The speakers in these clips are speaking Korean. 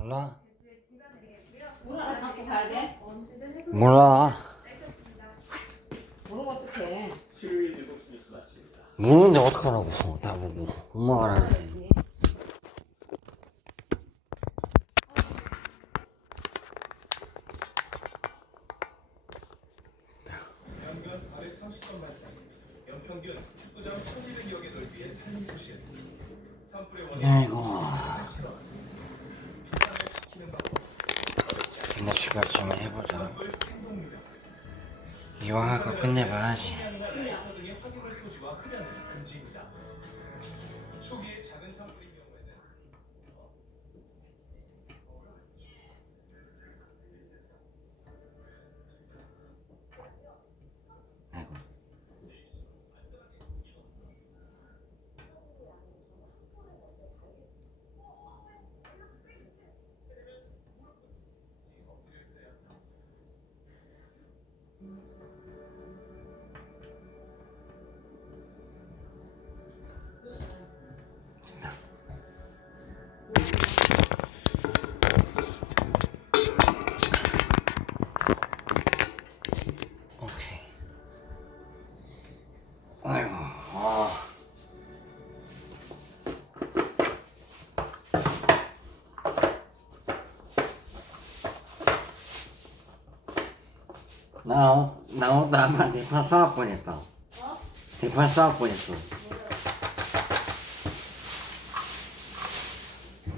몰라? 물을 갖고 가야 돼? 몰라. 모르면 어떡해. 모르는데 어떡하라고. 다 보고. 엄마가 알아야지. 연간 430건 발생, 연평균 축구장 1,200여 개 넓이의 산림 소시했다. 산불의 원인 아이고. 근데 시발 좀 해보자. 이왕 할 거 끝내봐야지. 등의 화기물 소지와 흡연은 금지입니다. 초기에 작은 산불인 경우에는 아이고. 오케이. 아이고. 나 아마 대파 싸울 뻔했다. 대파 싸울 뻔했어.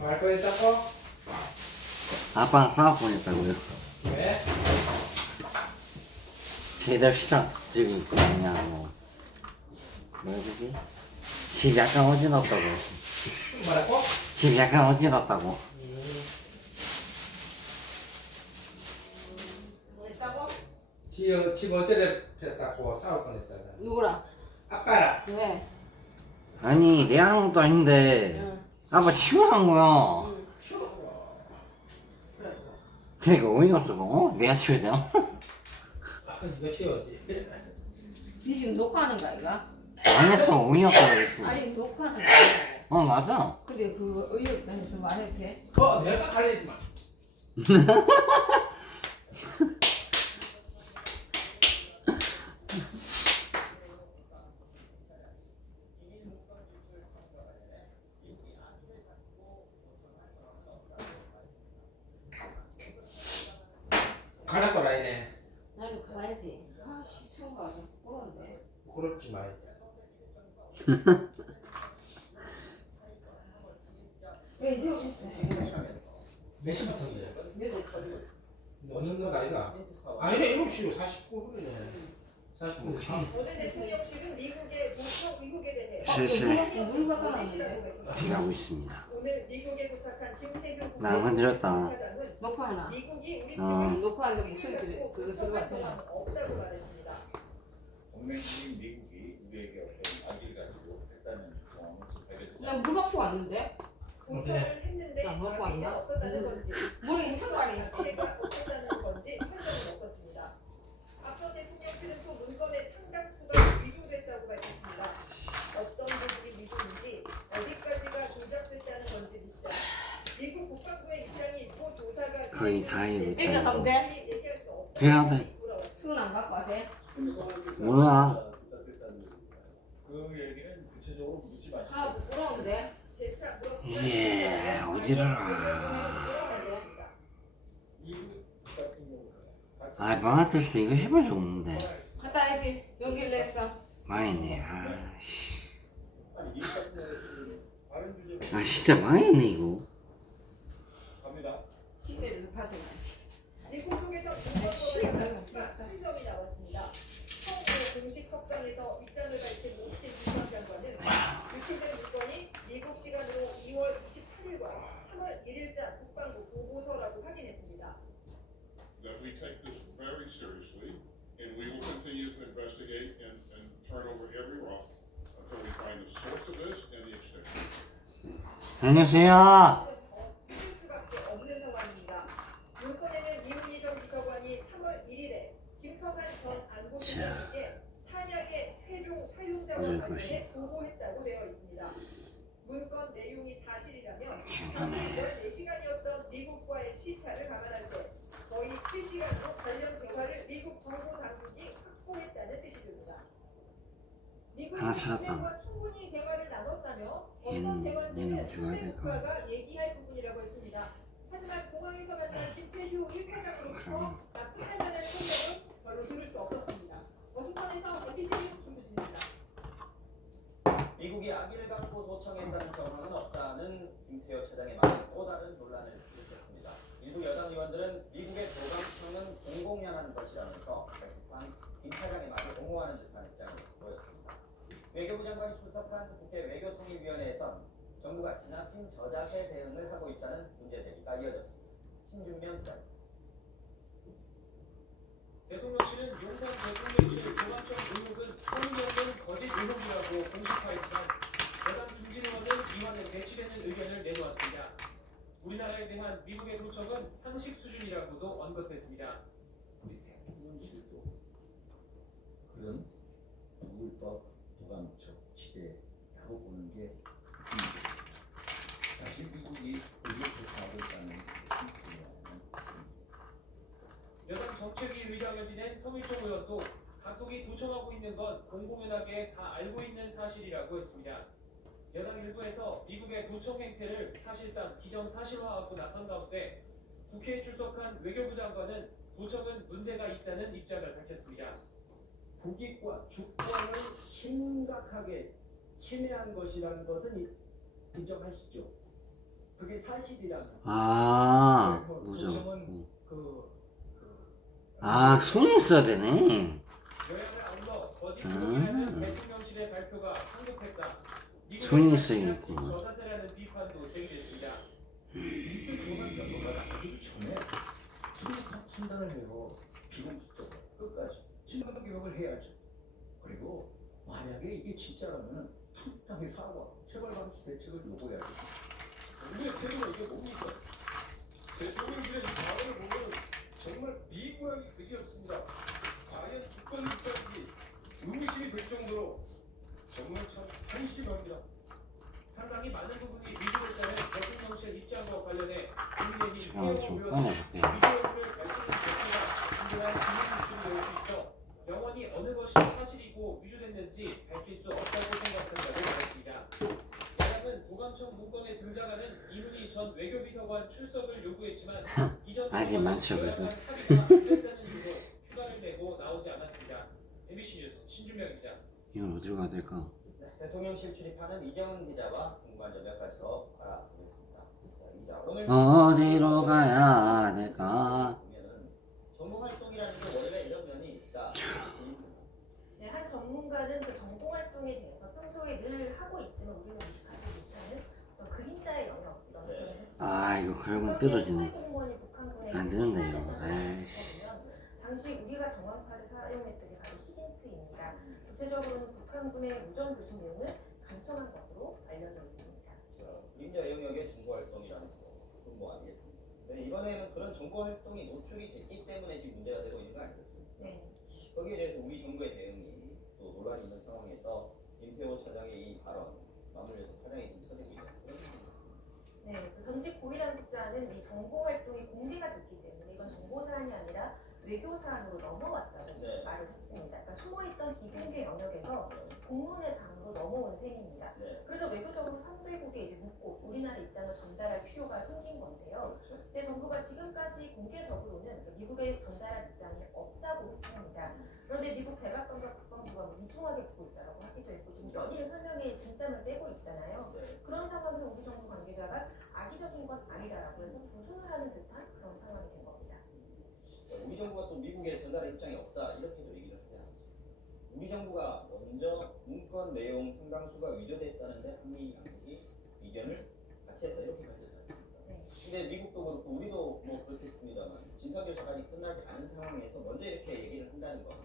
말 거했다고? 아빠랑 싸울 뻔했다고요. 왜? 제대로 시다 저기 그냥 뭐지? 집 약간 어지럽다고. 뭐라고? 집 약간 어지럽다고. 뭐 했다고? 집 어제래 폈다고 싸울 뻔했잖아. 누구랑? 아빠랑. 왜? 아니 내 하는 것도 아닌데 응. 아빠 치우한 거야. 응. 그래. 내가 어이가 없어. 내가 치워야 되나? 이거 치워야지. 니 지금 녹화하는 거 아이가? 안 했어. 어이없다고 그랬어. 아니 녹화하는 거. 맞아. 근데 그 의욕 해서 말해도 돼? 내가 갈리지 마. 가는 거라 이네. 나는 가야지. 아씨 처음 가서 그런데. 그렇지 마. 왜 이제 오셨어? 몇 시부터인데? 몇 시? 넣는 건 아이가? 아니네 7시 49분이네. 49분. 어제 대통령실은 미국의 도청 의혹에 대해 슬슬 물 갖다 놨는데. 지시라고 밝혔습니다. 들어가고 있습니다. 오늘 미국에 도착한 김태균 나 건드렸다. 차장은 녹화하나? 미국이 우리 어. 집을 녹화하는 목소리 그거 도청할 들어봤잖아. 적은 없다고 말했습니다. 동맹 중인 미국이 우리에게 어떤 악의를 가지고 했다는 정황을 밝혔습니다. 나물 갖고 왔는데? 도청을 했는데 나 먹고 악의가 왔나? 없었다는 건지 물이 찬발이야. 피해가 없었다는 건지 설명은 없었습니다. 앞서 대통령실은 또 문건의 상당수가 위조됐다고 밝혔습니다. 어떤 부분이 위조인지 어디까지가 조작됐다는 건지 묻자 미국 국방부의 입장이 있고 조사가 거의 다 진행되는데 이거 하면 돼? 얘기할 수 없다고 해야 돼. 물어봤습니다. 수은 안 갖고 와대? 몰라. 그 얘기는 구체적으로 묻지 마시죠. 아 물어오는데? 재차 예, 어지러워. 미국 같은 경우는 아, 망했었어. 이거 해본 적 없는데. 갔다 와야지. 용기를 냈어. 망했네. 미국 같은 나라에서는 다른 주제 아, 진짜 망했네, 이거. 갑니다. 시계를 가져가야지. 미국 쪽에서 공격으로 설명이 나왔습니다. 처음으로 공식 석상에서 입장을 밝힌 오스틴 국방장관은 유출된 물건이 미국 시간으로 2월 28일과 3월 1일자 국방부 보고서라고 확인했습니다. That we take this very seriously, and we will continue to investigate and turn over every rock until we find the source of this and the extent. 안녕하세요. 있을 수밖에 없는 상황입니다. 문건에는 이훈희 전 비서관이 3월 1일에 김성한 전 안보실장에게 탄약의 최종 사용자와 관련해 보고했다고 되어 있습니다. 문건 내용이 사실이라면 당시 4시간이었던 미국과의 시차를 감안할 때 거의 실시간으로 관련 대화를 미국 정보 당국이 확보했다는 뜻이 됩니다. 미국이 하나 찾았다. 대통령과 충분히 대화를 나눴다며 얘는 어떤 대화인지는 줘야 상대 될까? 국가가 얘기할 부분이라고 했습니다. 하지만 공항에서 만난 김태효 1차장으로부터 나타날 만한 소식은 별로 들을 수 없었습니다. 워싱턴에서 MBC 뉴스 김수진입니다. 미국이 아기를 갖고 도청했다는 정황은 없다는 김태효 차장의 말에 또 다른 논란을 일으켰습니다. 일부 여당 의원들은 미국의 도감청은 공공연한 것이라면서 사실상 김 차장의 말을 옹호하는 듯한 입장을 보였습니다. 외교부 장관이 출석한 국회 외교통일위원회에선 정부가 지나친 저자세 대응을 하고 있다는 문제 제기가 이어졌습니다. 신준명 기자입니다. 대통령실은 용산 대통령실 도감청 의혹은 성명된 거짓 의혹이라고 공식화했지만 여당 중진 의원은 이완에 배치되는 의견을 내놓았습니다. 우리나라에 대한 미국의 도청은 상식 수준이라고도 언급했습니다. 우리 대통령실도 그런 불법 도감청 시대라고 보는 게 힘들어요. 사실 미국이 의혹하고 있다는 것이 중요한 여당 정책위 의장을 지낸 성일종 의원도 각국이 도청하고 있는 건 공공연하게 다 알고 있는 사실이라고 했습니다. 여당 일부에서 미국의 도청 행태를 사실상 기정사실화하고 나선 가운데 국회에 출석한 외교부 장관은 도청은 문제가 있다는 입장을 밝혔습니다. 국익과 주권을 심각하게 침해한 것이라는 것은 인정하시죠? 그게 사실이라면. 아, 뭐죠? 아, 손이 있어야 되네. 여야를 아울러 거짓 의혹이라는 대통령실의 발표가 성급했다. 손이 있어야겠구만. 저자세라는 비판도 제기됐습니다. 이게 조선 정부가 나가기 전에 심각한 판단을 해요. 비공식적으로 끝까지 심각한 교육을 해야죠. 그리고 만약에 이게 진짜라면 당당히 사과, 체벌 방지 대책을 요구해야죠. 우리의 태도가 이게 뭡니까? 대통령실의 이 발언을 보면 정말 비구하기 그지없습니다. 과연 주권 국가인지 의구심이 들 정도로 정말 참 한심합니다. 상당히 많은 부분이 미국에 따른 대통령실 입장과 관련해 국민의힘 좀 의원들의 꺼내볼게. 비주얼을 밝히는 대표가 중요한 기밀 유출이 올 수 있어 영원히 어느 것이 사실이고 위조됐는지 밝힐 수 없다고 생각한다고 말했습니다. 야당은 도감청 문건에 등장하는 이문희 전 외교비서관 출석을 요구했지만 이전 아직 많죠, 그래서. 합의가 안 됐다는 이유로 휴가를 내고 나오지 않았습니다. MBC 뉴스 신준명입니다. 이건 어디로 가야 될까? 대통령실 출입하는 이정은 기자와 궁금한 점 몇 가지 더 알아보겠습니다. 자, 기자, 오늘 어디로 가야 될까? 보면은 정보 활동이라는 게 원래 이런 면이 있다. 네, 한 전문가는 그 정보 활동에 대해서 평소에 늘 하고 있지만 우리가 의식하지 못하는 어떤 그림자의 영역 이런 네. 표현을 했습니다. 아, 이거 결국은 떨어지네. 공무원이 북한군에 안 되는데, 이거. 에이씨. 당시 우리가 정황파를 사용했던 게 바로 시딘트입니다. 구체적으로는 북한군의 무전 교신 내용을 감청한 것으로 알려져 있습니다. 그림자 영역의 정보 활동이라는 거 아니겠습니까? 근데 이번에는 그런 정보 활동이 노출이 됐기 때문에 지금 문제가 되고 있는 거 아니겠습니까? 네. 거기에 대해서 우리 정부의 대응이 또 논란이 있는 상황에서 김태호 차장의 이 발언 맞물려서 파장이 지금 터지고 있는 그런 상황입니다. 네, 그 전직 고위람 국장은 이 정보 활동이 공개가 됐기 때문에 이건 정보 사안이 아니라 외교 사안으로 넘어왔다는 네. 말을 했습니다. 그러니까 숨어있던 비공개 영역에서 공론의 장으로 넘어온 셈입니다. 네. 그래서 외교적으로 상대국에 이제 묻고 우리나라 입장을 전달할 필요가 생긴 건데요. 그렇죠. 근데 정부가 지금까지 공개적으로는 그러니까 미국에 전달할 입장이 없다고 했습니다. 그런데 미국 백악관과 국방부가 뭐 이중하게 보고 있다고 하기도 했고 지금 연일 설명에 진땀을 빼고 있잖아요. 네. 그런 상황에서 우리 정부 관계자가 악의적인 건 아니다라고 해서 부준을 하는 듯한 그런 상황이 된 겁니다. 우리 정부가 또 미국에 전달할 입장이 없다 이렇게도 얘기를 하지 않았습니다. 우리 정부가 먼저 문건 내용 상당수가 위조됐다는데 한미 양국이 의견을 같이 했다 이렇게 밝혔지 않습니까? 네. 근데 미국도 그렇고 우리도 뭐 그렇겠습니다만 진상조사까지 끝나지 않은 상황에서 먼저 이렇게 얘기를 한다는 건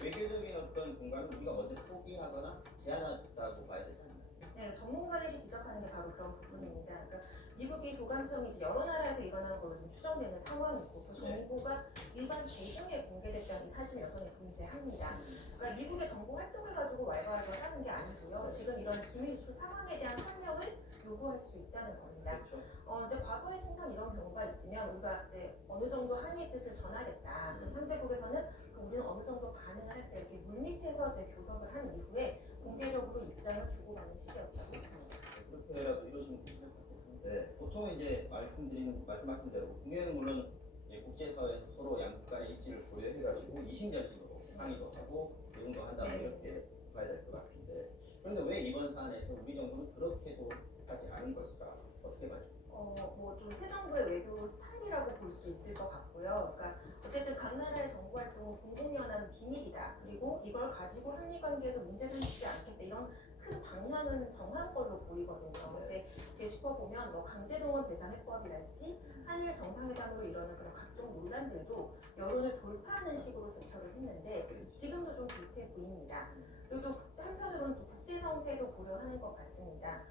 외교적인 어떤 공간을 우리가 먼저 포기하거나 제한했다고 봐야 되지 않나요? 네, 전문가들이 지적하는 게 바로 그런 부분입니다. 그러니까 미국이 도감청이 이제 여러 나라에서 일어나는 걸로 지금 추정되는 상황이고 그 정보가 일반 대중에 공개됐다는 사실 여전히 존재합니다. 그러니까 미국의 정보 활동을 가지고 왈가왈부를 하는 게 아니고요. 지금 이런 기밀 유출 상황에 대한 설명을 요구할 수 있다는 겁니다. 그렇죠. 이제 과거에 전하겠다. 그럼 상대국에서는 우리는 어느 정도 반응을 할 때 이렇게 물밑에서 이제 교섭을 한 이후에 공개적으로 입장을 주고받는 시기였다고 합니다. 그렇게라도 이루어지면 괜찮을 것 같은데 보통 이제 말씀하신 대로 국내는 물론 국제사회에서 서로 양국 간의 입지를 고려해가지고 이심전심으로 항의도 하고 대응도 한다면 네. 이렇게 봐야 될 것 같은데 그런데 왜 이번 사안에서 우리 정부는 그렇게도 하지 않은 걸까? 어떻게 봐요? 뭐 좀 새 정부의 외교 스타일이라고 볼 수 있을 것 같고요. 그러니까 어쨌든 각 나라의 정부 활동은 공공연한 비밀이다. 그리고 이걸 가지고 한미 관계에서 문제 생기지 않겠다. 이런 큰 방향은 정한 걸로 보이거든요. 근데 이렇게 짚어보면 뭐 강제동원 배상 해법이랄지 한일 정상회담으로 일어난 그런 각종 논란들도 여론을 돌파하는 식으로 대처를 했는데 지금도 좀 비슷해 보입니다. 그리고 또 한편으로는 또 국제 정세도 고려하는 것 같습니다.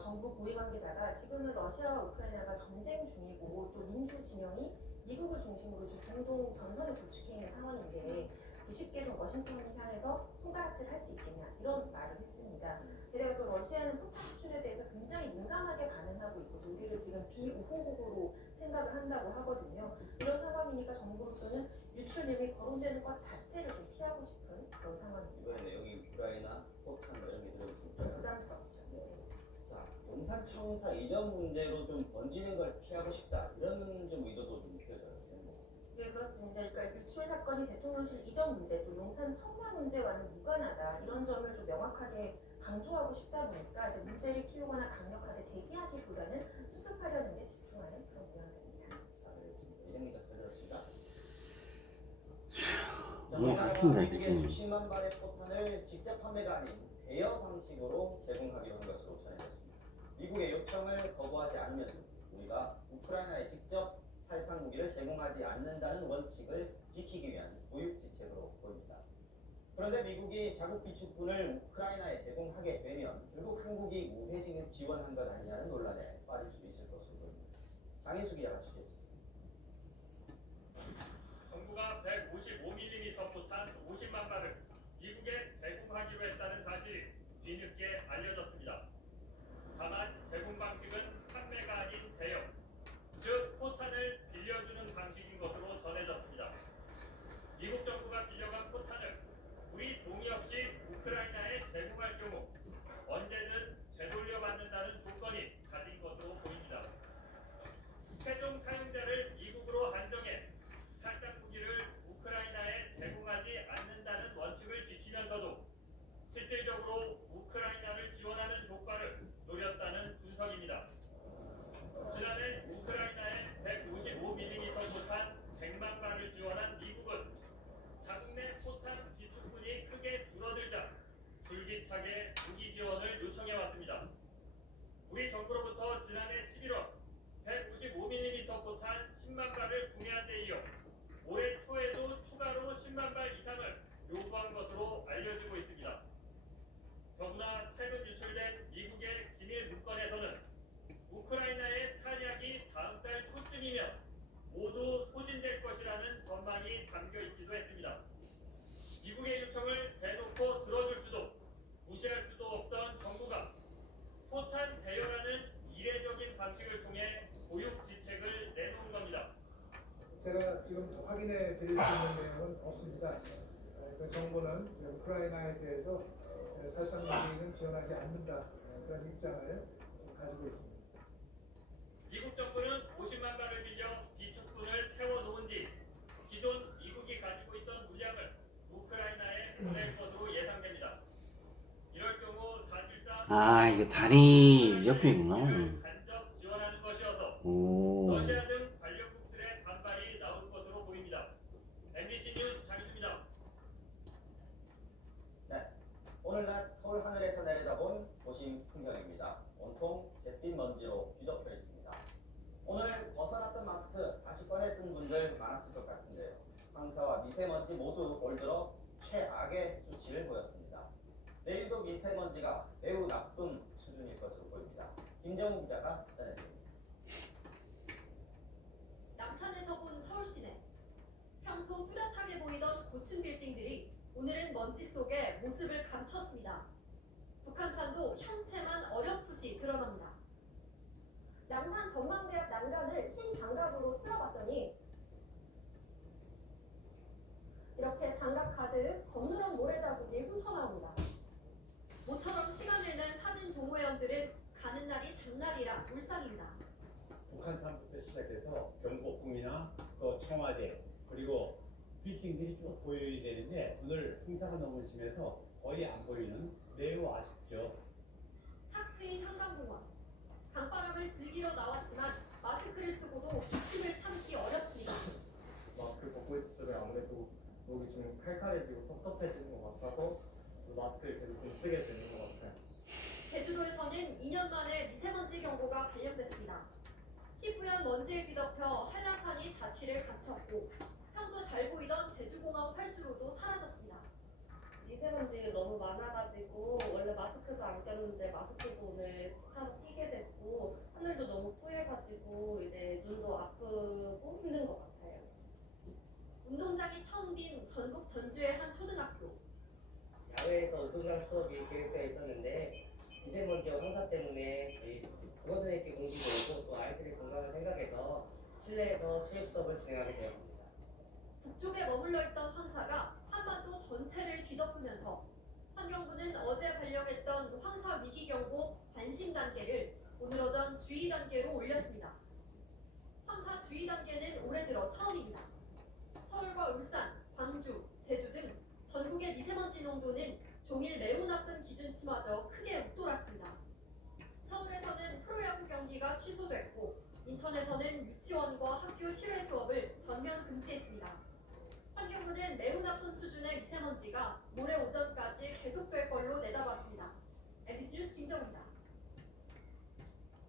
정부 고위 관계자가 지금은 러시아와 우크라이나가 전쟁 중이고 또 민주 진영이 미국을 중심으로 지금 공동 전선을 구축해 있는 상황인데 쉽게 좀 워싱턴을 향해서 손가락질 할 수 있겠냐 이런 말을 했습니다. 게다가 또 러시아는 포탄 수출에 대해서 굉장히 민감하게 반응하고 있고 또 우리를 지금 비우호국으로 생각을 한다고 하거든요. 이런 상황이니까 정부로서는 유출림이 거론되는 것 자체를 좀 피하고 싶은 그런 상황입니다. 이번에 내용이 우크라이나 포탄 뭐 이런 게 들어있으니까 부담스럽죠. 자, 용산청사 이전 문제로 좀 번지는 걸 피하고 싶다 이런 좀 의도도 좀 느껴져요. 네, 그렇습니다. 그러니까 유출 사건이 대통령실 이전 문제 또 용산 청사 문제와는 무관하다 이런 점을 좀 명확하게 강조하고 싶다 보니까 이제 문제를 키우거나 강력하게 제기하기보다는 수습하려는 데 집중하는 그런 뉘앙스입니다. 잘 알겠습니다. 이정 기자 잘 들었습니다. 너무 같습니다, 미국의 대표님. 수십만 발의 포탄을 직접 판매가 아닌 대여 방식으로 제공하기로 한 것으로 전해졌습니다. 미국의 요청을 거부하지 않으면서 우리가 우크라이나에 직접 살상 무기를 제공하지 않는다는 원칙을 지키기 위한 고육지책으로 보입니다. 그런데 미국이 자국 비축분을 우크라이나에 제공하게 되면 결국 한국이 우회 지원한 것 아니냐는 논란에 빠질 수 있을 것으로 보입니다. 장인수 기자가 취재했습니다. 정부가 155mm 포탄 50만 발을 미국에 제공하기로 했다는 사실이 뒤늦게 알려졌습니다. 다만 제공 방식은 판매가 아닌 대여, 즉 포탄을 빌려주는 방식인 것으로 전해졌습니다. 미국 정부가 빌려간 포탄을 우리 동의 없이 우크라이나에 제공할 경우 언제든 되돌려받는다는 조건이 달린 것으로 보입니다. 최종 사용자를 미국으로 한정해 살상 무기를 우크라이나에 제공하지 않는다는 원칙을 지키면서도 실질적으로 우크라이나를 지원하는 효과를 노렸다는 분석입니다. 지난해 우크라이나에 155mm 포탄 100만 발을 지원한 미국은 자국 내 포탄 비축분이 크게 줄어들자 줄기차게 무기 지원을 요청해왔습니다. 우리 정부로부터 지난해 11월 155mm 포탄 10만 발을 구매한 데 이어 올해 초에도 추가로 10만 발 이상을 요구한 것으로 알려지고 있습니다. 더구나 최근 유출된 미국의 기밀 문건에서는 우크라이나의 탄약이 다음 달 초쯤이면 모두 소진될 것이라는 전망이 담겨 있기도 했습니다. 미국의 요청을 대놓고 들어줄 수도 무시할 수도 없던 정부가 포탄 대여라는 이례적인 방식을 통해 고육지책을 내놓은 겁니다. 제가 지금 확인해 드릴 수 있는 내용은 없습니다. 그 정부는 우크라이나에 대해서 살상 무기는 지원하지 않는다 그런 입장을 지금 가지고 있습니다. 미국 정부는 50만 발을 빌려 비축분을 채워놓은 뒤 기존 미국이 가지고 있던 물량을 우크라이나에 보낼 것으로 예상됩니다. 이럴 경우 사실상 이거 다리 옆이구나. 간접 지원하는 것이어서 오. 러시아 등 관련국들의 반발이 나올 것으로 보입니다. MBC 뉴스 장희수입니다. 네, 오늘 낮 서울 하늘에서 내려다본 도심 풍경입니다. 온통 잿빛 먼지로 뒤덮여 있습니다. 오늘 벗어났던 마스크 다시 꺼내 쓴 분들 많았을 것 같은데요. 황사와 미세먼지 모두 올 들어 최악의 수치를 보였습니다. 내일도 미세먼지가 매우 나쁜 수준일 것으로 보입니다. 김정우 기자가 전해드립니다. 남산에서 본 서울 시내. 평소 뚜렷하게 보이던 고층 빌딩들이 오늘은 먼지 속에 모습을 감췄습니다. 북한산도 형체만 어렴풋이 드러납니다. 남산 전망대역 난간을 흰 장갑으로 쓸어봤더니 이렇게 장갑 가득 검누런 모래 자국이 훔쳐나옵니다. 모처럼 시간을 낸 사진 동호회원들은 가는 날이 장날이라 울상입니다. 북한산부터 시작해서 경복궁이나 또 청와대 그리고 빌딩들이 쭉 보여야 되는데 오늘 행사가 너무 심해서 거의 안 보이는 매우 아쉽죠. 탁 트인 한강공원. 강바람을 즐기러 나왔지만 마스크를 쓰고도 기침을 참기 어렵습니다. 마스크를 벗고 있으면 아무래도 목이 좀 칼칼해지고 텁텁해지는 것 같아서 마스크를 계속 좀 쓰게 되는 것 같아요. 제주도에서는 2년 만에 미세먼지 경보가 발령됐습니다. 희뿌연 먼지에 뒤덮여 한라산이 자취를 감췄고 평소 잘 보이던 제주공항 활주로도 사라졌습니다. 미세먼지가 너무 많아가지고 원래 마스크도 안 꼈는데 마스크도 오늘 하루 끼게 됐고 하늘도 너무 뿌해가지고 이제 눈도 아프고 힘든 것 같아요. 운동장이 텅 빈 전북 전주의 한 초등학교. 야외에서 운동장 수업이 계획되어 있었는데 미세먼지와 황사 때문에 저희 국어선생님께 공지도 오고 또 아이들의 건강을 생각해서 실내에서 체육 수업을 진행하게 되었습니다. 북쪽에 머물러 있던 황사가 한반도 전체를 뒤덮으면서 환경부는 어제 발령했던 황사 위기경보 관심 단계를 오늘 오전 주의 단계로 올렸습니다. 황사 주의 단계는 올해 들어 처음입니다. 서울과 울산, 광주, 제주 등 전국의 미세먼지 농도는 종일 매우 나쁜 기준치마저 크게 웃돌았습니다. 서울에서는 프로야구 경기가 취소됐고 인천에서는 유치원과 학교 실외 수업을 전면 금지했습니다. 환경부는 매우 나쁜 수준의 미세먼지가 모레 오전까지 계속될 걸로 내다봤습니다. MBC 뉴스 김정우입니다.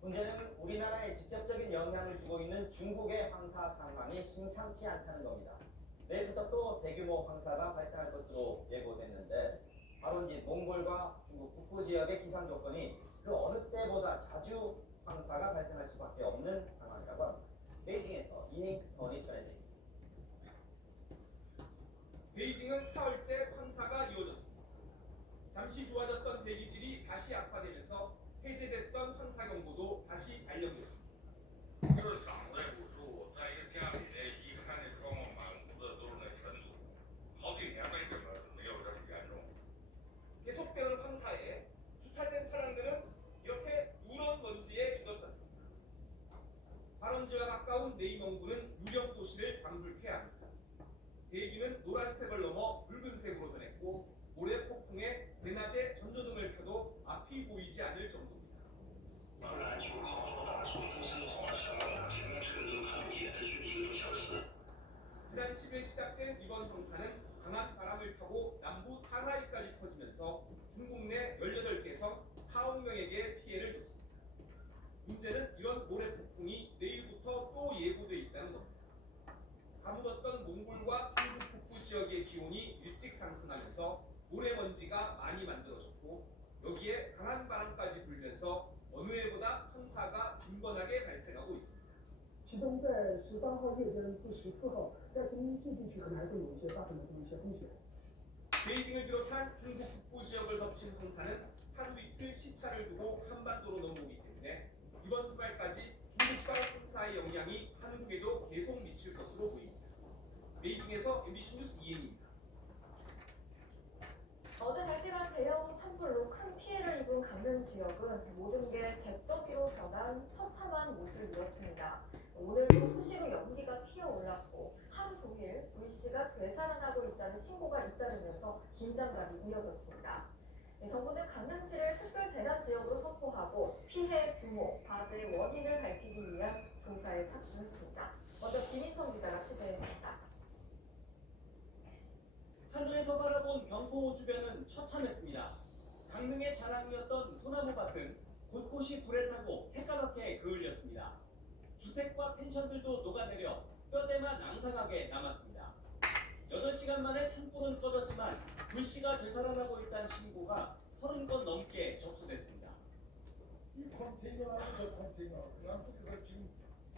문제는 우리나라에 직접적인 영향을 주고 있는 중국의 황사 상황이 심상치 않다는 겁니다. 내일부터 또 대규모 황사가 발생할 것으로 예고됐는데 바로 몽골과 중국 북부 지역의 기상 조건이 그 어느 때보다 자주 황사가 발생할 수밖에 없는 상황이라고 합니다. 베이징에서 이닝턴이 전해집니다. 베이징은 사흘째 황사가 이어졌습니다. 잠시 좋아졌던 대기질이 다시 악화되면서 해제됐던 황사 경보도 다시 발령됐습니다. 계속되는 황사에 주차된 차량들은 이렇게 누런 먼지에 뒤덮였습니다. 발원지와 가까운 내임원구는 유령 도시를 방불케 합니다. 대기는 노란색을 넘어 붉은색으로 변했고 모래 폭풍에 대낮에 전조등을 켜도 앞이 보이지 않을 정도입니다. 지난 10일 시작된 이번 황사는 강한 바람을 타고 남부 상하이까지 퍼지면서 중국 내 18개성 4억 명에게 피해를 줬습니다. 문제는 이런 모래 폭풍이 내일부터 또 예고돼 있다는 겁니다. 가물었던 몽골과 중국 북부 지역의 기온이 일찍 상승하면서 모래먼지가 많이 만들어졌고 여기에 강한 바람까지 불면서 어느 해보다 황사가 빈번하게 발생하고 있습니다. 其中在13号夜间至14号，在中东地区可能还会有一些大风的一些风险。 베이징을 비롯한 중국 북부 지역을 덮친 황사는 하루 이틀 시차를 두고 한반도로 넘어오기 때문에 이번 주말까지 중국과 황사의 영향이 한국에도 계속 미칠 것으로 보입니다. 베이징에서 MBC 뉴스 이혜입니다. 어제 발생한 대형 산불로 큰 피해를 입은 강릉 지역은 모든 게 잿더미로 변한 처참한 모습을 이었습니다. 오늘도 수시로 연기가 피어올랐고 하루 종일 불씨가 되살아나고 있다는 신고가 잇따르면서 긴장감이 이어졌습니다. 정부는 강릉시를 특별재난 지역으로 선포하고 피해 규모, 화재의 원인을 밝히기 위한 조사에 착수했습니다. 먼저 김인성 기자가 취재했습니다. 하늘에서 바라본 경포호 주변은 처참했습니다. 강릉의 자랑이었던 소나무밭은 곳곳이 불에 타고 새까맣게 그을렸습니다. 주택과 펜션들도 녹아내려 뼈대만 앙상하게 남았습니다. 8시간 만에 산불은 꺼졌지만 불씨가 되살아나고 있다는 신고가 30건 넘게 접수됐습니다. 이 컨테이너하고 저 컨테이너 양쪽에서 지금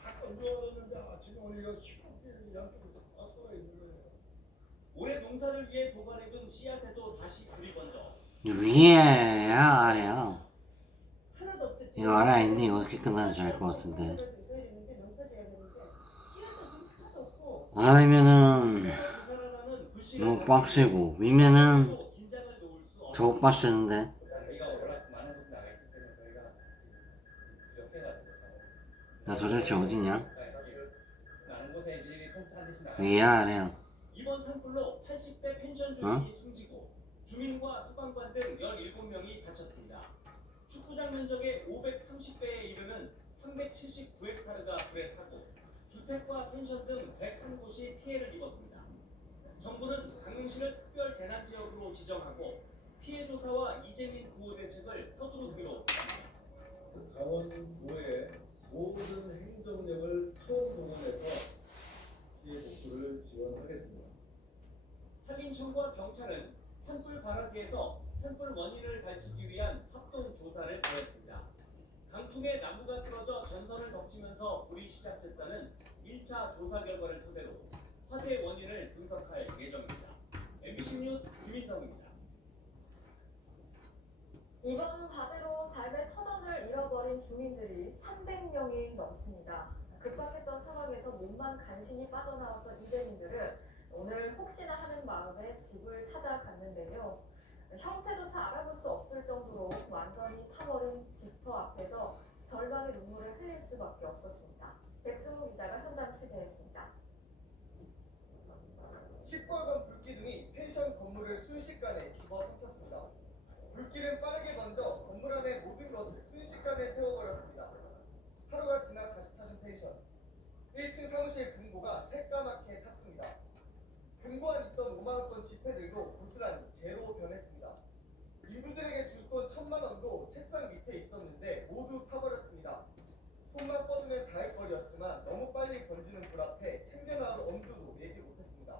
다 건조하는데 아침에 우리가 쉽게 양쪽에서 다 써 있는 거예요. 올해 농사를 위해 보관해둔 씨앗에도 다시 불이 번져 위에야 아래야? 하나도 없죠. 이거 아래 있니? 이거 어떻게 끝나는지 알 것 같은데. 아니면은 너무 빡세고 위면은 더 빡세는데. 저희가 워낙 많은 곳에 나가 있기 때문에 저희가 지금 부족해가지고 나 도대체 어디냐? 많은 곳에 일일이 통차 한 대씩 나가. 위야 아래야? 이번 산불로 80대 펜션 어? 주민이 숨지고 주민과 소방관 등 17명이 다쳤습니다. 축구장 면적의 530배에 이르는 379헥타르가 불에 타고 주택과 펜션 등 101곳이 피해를 입었습니다. 정부는 강릉시를 특별 재난 지역으로 지정하고 피해 조사와 이재민 구호 대책을 서두르기로 했습니다. 강원도의 모든 행정력을 총동원해서 피해 복구를 지원하겠습니다. 산림청과 경찰은 산불 발화지에서 산불 원인을 밝히기 위한 합동 조사를 벌였습니다. 강풍에 나무가 쓰러져 전선을 덮치면서 불이 시작됐다는 1차 조사 결과를 토대로 화재 원인을 분석할 예정입니다. MBC 뉴스 김인성입니다. 이번 화재로 삶의 터전을 잃어버린 주민들이 300명이 넘습니다. 급박했던 상황에서 몸만 간신히 빠져나왔던 이재민들은 오늘 혹시나 하는 마음에 집을 찾아갔는데요. 형체조차 알아볼 수 없을 정도로 완전히 타버린 집터 앞에서 절망의 눈물을 흘릴 수밖에 없었습니다. 백승우 기자가 현장 취재했습니다. 시뻘건 불기둥이 펜션 건물을 순식간에 집어삼켰습니다. 불길은 빠르게 번져 건물 안의 모든 것을 순식간에 태워버렸습니다. 하루가 지나 다시 찾은 펜션. 1층 사무실 금고가 새까맣게 탔습니다. 금고 안 있던 5만원권 지폐들도 고스란히 제로 변했습니다. 인부들에게 줄 돈 1,000만원도 책상 밑에 있었는데 모두 타버렸습니다. 손만 뻗으면 닿을 거리였지만 너무 빨리 번지는 불 앞에 챙겨나올 엄두도 내지 못했습니다.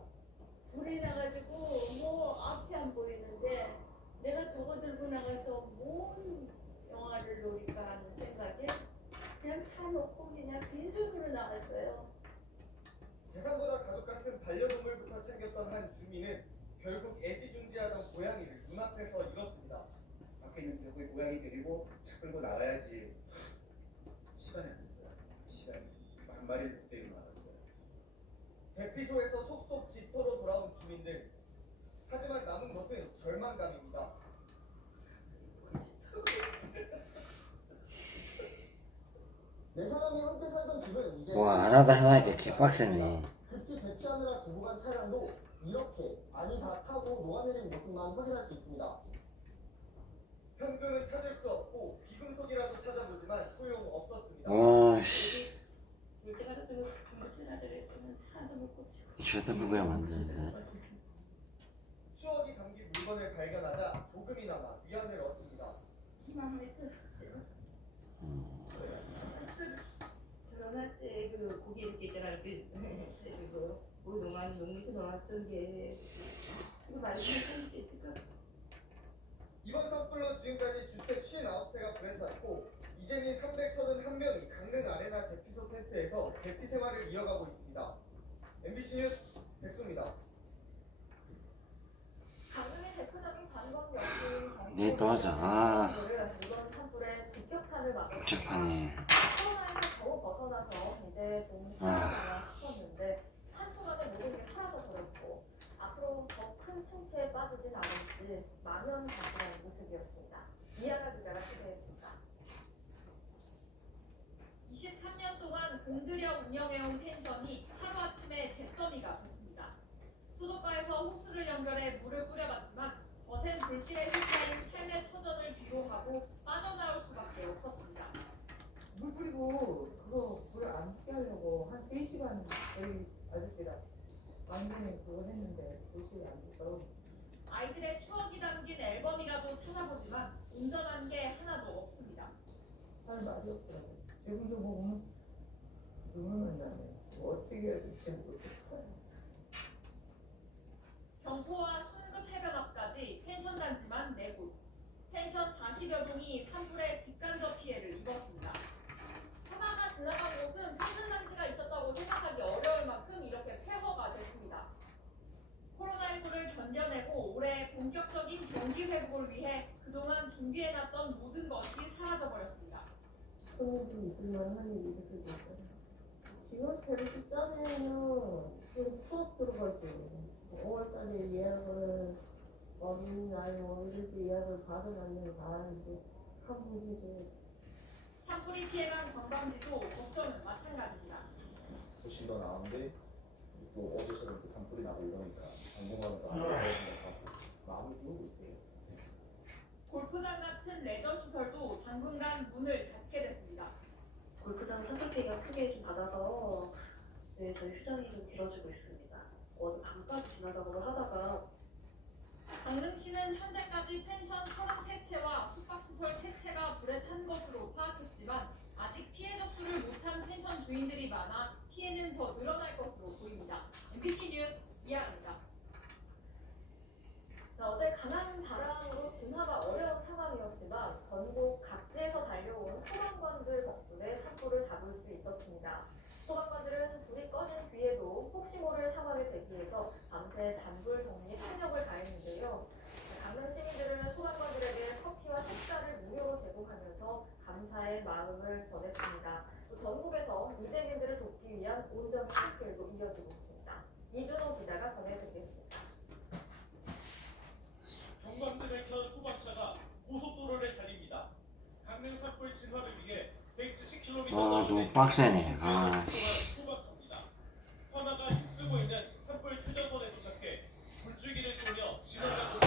불이 나가지고 뭐 앞이 안 보이는데 내가 저거 들고 나가서 뭔 영화를 노릴까 하는 생각에 그냥 타놓고 그냥 빈손으로 나갔어요. 재산보다 가족 같은 반려동물부터 챙겼던 한 주민은 결국 애지중지하던 고양이를 눈앞에서 잃었습니다. 밖에 있는 그 고양이 데리고 차 끌고 나가야지. 시간이 안 됐어요. 시간이 한 마리를 데리고 나갔어요. 대피소에서 속속 집터로 돌아온 주민들. 하지만 남은 것은 절망감입니다. 네 사람이 함께 살던 집은 이제 와 안 하다 하니까 개빡세네. 급히 대피하느라 두고 간 차량도 이렇게 안이 다 타고 녹아내린 모습만 확인할 수 있습니다. 현금은 찾을 수 없고 비금속이라도 찾아보지만 소용없었습니다. 와 씨. 물때가 같은 거 찾아냈으면 하나도 못 꼽지. 절대 보고야 만드는데. 추억이 담긴 물건을 발견하자 조금이나마 위안을 얻습니다. 결혼할 때 그 고기 이렇게 있잖아. 그 오동안 농민도 나왔던 게 그거 말씀하실 때 있을까? 이번 산불로 지금까지 주택 59채가 불에 탔고 이재민 331명이 강릉 아레나 대피소 텐트에서 대피 생활을 이어가고 있습니다. MBC 뉴스 백수입니다. 강릉의 대표적인 관광 명소인 네, 또 하자. 아. 이번 산불에 직격탄을 맞았습니다. 복잡하네. 코로나에서 겨우 벗어나서 이제 좀 살아나나 싶었는데 한순간에 모든 게 사라져 버렸고 앞으로 더 큰 침체에 빠지진 않을지 망연자실한 모습이었습니다. 이하나 기자가 취재했습니다. 23년 동안 공들여 운영해온 펜션이 하루아침에 잿더미가 됐습니다. 수도가에서 호스를 연결해 물을 뿌려봤지만 거센 불길에 휩싸인 삶의 터전을 뒤로하고 빠져나올 수밖에 없었습니다. 물 뿌리고 그거 불을 안 피게 하려고 한 3시간 저희 아저씨가 완전히 그거 했는데 2시간 안 됐다고. 아이들의 추억이 담긴 앨범이라도 찾아보지만 온전한 게 하나도 없습니다. 할 말이 없더라고요. 지금도 보면 눈물만 나네. 어떻게 해야 될지 모르겠어요. 경포와 승급 해변 앞까지 펜션 단지만 4곳, 펜션 40여 동이 산불에 직간접 피해를 입었습니다. 하나가 지나간 곳은 펜션 단지가 있었다고 생각하기 어려울 만큼 이렇게 폐허가 됐습니다. 코로나19를 견뎌내고 올해 본격적인 경기 회복을 위해 그동안 준비해놨던 모든 것이 사라져버렸습니다. 손님도 있을만 한 일이 있을 거예요. 지금 새로 직장에는 수업 들어가죠. 5월달에 예약을 어린이날 이렇게 예약을 받아놨는데 다 이제 한 분이 산불이 피해간 관광지도 걱정은 마찬가지입니다. 훨씬 더 나은데 또 어제처럼 또 산불이 나고 이러니까 당분간은 안 되고 마음이 뛰고 있어요. 골프장 같은 레저 시설도 당분간 문을 닫게 됐습니다. 골프장 산불 피해가 크게 좀 받아서 네, 저희 휴장이 좀 길어지고 있습니다. 어제 밤까지 지나작업을 하다가 강릉시는 현재까지 펜션 33채와 숙박시설 3채가 불에 탄 것으로 파악했지만 아직 피해 접수를 못한 펜션 주인들이 많아 피해는 더 늘어날 것으로 보입니다. MBC 뉴스 이하입니다. 어제 강한 바람으로 진화가 어려운 상황이었지만 전국 각지에서 달려온 소방관들 덕분에 산불을 잡을 수 있었습니다. 소방관들은 불이 꺼진 뒤에도 혹시 모를 상황에 대비해서 밤새 잔불 정리에 협력을 다했는데요. 강릉 시민들은 소방관들에게 커피와 식사를 무료로 제공하면서 감사의 마음을 전했습니다. 또 전국에서 이재민들을 돕기 위한 온전 손길도 이어지고 있습니다. 이준호 기자가 전해드리겠습니다. 경광등을 켠 소방차가 고속도로를 달립니다. 강릉 산불 진화를 위해 170km 너무 빡세네. 소방차입니다. 화마가 힘쓰고 있는 산불 추전선에 도착해 불줄기를 쏘며 진화가